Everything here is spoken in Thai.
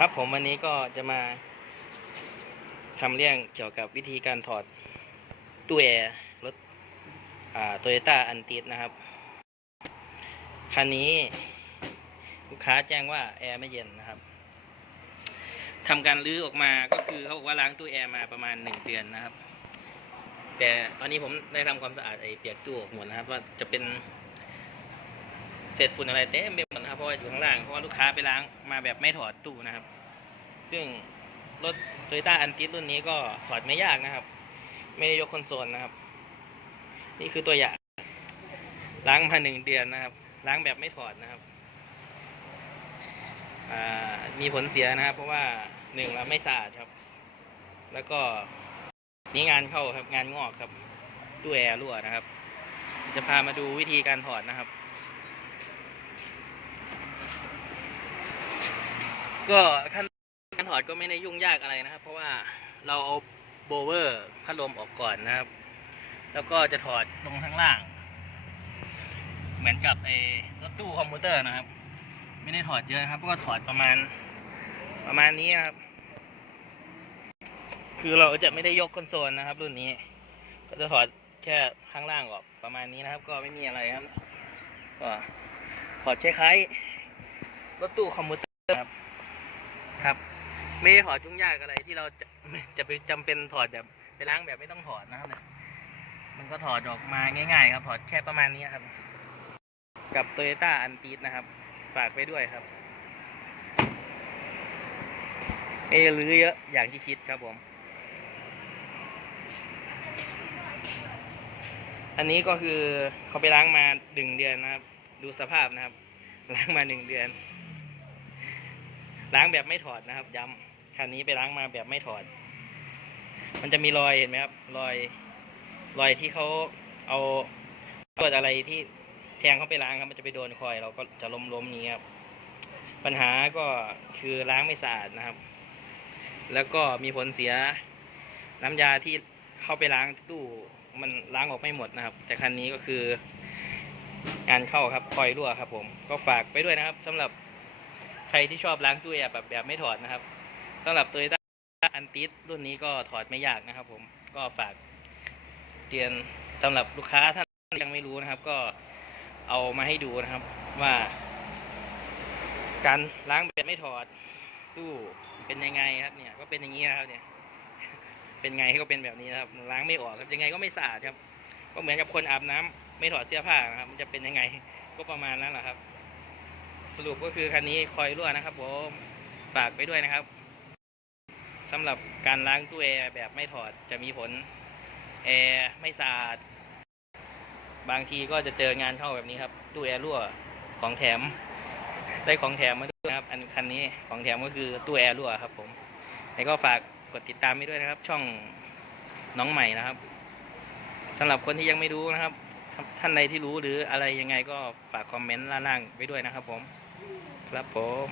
ครับผมวันนี้ก็จะมาทำเรื่องเกี่ยวกับวิธีการถอดตู้แอร์รถอ่าโตโยต้าอันติสนะครับ คันนี้ลูกค้าแจ้งว่าแอร์ไม่เย็นนะครับทำการรื้อออกมาก็คือเขาบอกว่าล้างตู้แอร์มาประมาณหนึ่งเดือนนะครับ แต่ตอนนี้ผมได้ทำความสะอาดไอ้เปียกตู้ออกหมดนะครับ ว่าจะเป็น เศษฝุ่นอะไรเต็มไปหมดนะครับเพราะว่าอยู่ข้างล่างเพราะว่าลูกค้าไปล้างมาแบบไม่ถอดตู้นะครับ ซึ่งรถโตโยต้าอันติสรุ่นนี้ก็ถอดไม่ยากนะครับ ไม่ได้ยกคอนโซลนะครับ นี่คือตัวอย่างล้างมาหนึ่งเดือนนะครับ ล้างแบบไม่ถอดนะครับมีผลเสียนะครับ เพราะว่าหนึ่งเราไม่สะอาดครับ แล้วก็นี่งานเข้าครับงานงอกครับตู้แอร์รั่วนะครับ จะพามาดูวิธีการถอดนะครับ ก็ขั้นการถอดก็ไม่ได้ยุ่งยากอะไรนะครับ เพราะว่าเราเอาโบเวอร์พัดลมออกก่อนนะครับ แล้วก็จะถอดลงข้างล่าง เหมือนกับไอ้รถตู้คอมพิวเตอร์นะครับ ไม่ได้ถอดเยอะนะครับก็ถอดประมาณประมาณนี้ครับ คือเราจะไม่ได้ยกคอนโซลนะครับ รุ่นนี้ ก็จะถอดแค่ข้างล่างออกประมาณนี้นะครับ ก็ไม่มีอะไรครับ ก็ถอดคล้ายๆรถตู้คอมพิวเตอร์ครับ ไม่ได้ถอดยุ่งยากอะไรที่เราจะจะไปจำเป็นถอดแบบไปล้างแบบไม่ต้องถอดนะครับเนี่ยมันก็ถอดออกมาง่าย ๆ ครับ ถอดแค่ประมาณนี้ครับ กับ Toyota a n t i s นะครับ ฝากไปด้วยครับ เอรื้อเยอะอย่างที่คิดครับผม อันนี้ก็คือเขาไปล้างมาหนึ่งเดือนนะครับ ดูสภาพนะครับ ล้างมาหนึ่งเดือน ล้างแบบไม่ถอดนะครับย้ำ คันนี้ไปล้างมาแบบไม่ถอด มันจะมีรอยเห็นไหมครับ รอย รอยที่เขาเอาเกิดอะไรที่แทงเขาไปล้างครับ มันจะไปโดนคอย เราก็จะล้มล้มนี้ครับ ปัญหาก็คือล้างไม่สะอาดนะครับ แล้วก็มีผลเสียน้ำยาที่เข้าไปล้างตู้มันล้างออกไม่หมดนะครับ แต่คันนี้ก็คืองานเข้าครับคอยรั่วครับผม ก็ฝากไปด้วยนะครับสำหรับใครที่ชอบล้างตู้แอร์แบบแบบไม่ถอดนะครับ สำหรับตัวต้าอันติสรุ่นนี้ก็ถอดไม่ยากนะครับผมก็ฝากเรียนสำหรับลูกค้าท่านที่ยังไม่รู้นะครับ ก็เอามาให้ดูนะครับว่า การล้างแบบไม่ถอดตู้เป็นยังไงครับเนี่ย ก็เป็นอย่างนี้นะครับเนี่ย เป็นไงก็เป็นแบบนี้นะครับ ล้างไม่ออกครับยังไงก็ไม่สะอาดครับ ก็เหมือนกับคนอาบน้ำไม่ถอดเสื้อผ้านะครับ มันจะเป็นยังไงก็ประมาณนั้นแหละครับ สรุปก็คือคันนี้คอยรั่วนะครับผมฝากไปด้วยนะครับ สำหรับการล้างตู้แอร์แบบไม่ถอดจะมีผลแอร์ไม่สะอาด บางทีก็จะเจองานเข้าแบบนี้ครับ ตู้แอร์รั่วของแถม ได้ของแถมมาด้วยครับ อันคันนี้ของแถมก็คือตู้แอร์รั่วครับ ผมแล้วก็ฝากกดติดตามไปด้วยนะครับ ช่องน้องใหม่นะครับสำหรับคนที่ยังไม่รู้นะครับ ท่านใดที่รู้หรืออะไรยังไงก็ฝากคอมเมนต์ล่างๆไว้ด้วยนะครับ ผม ครับผม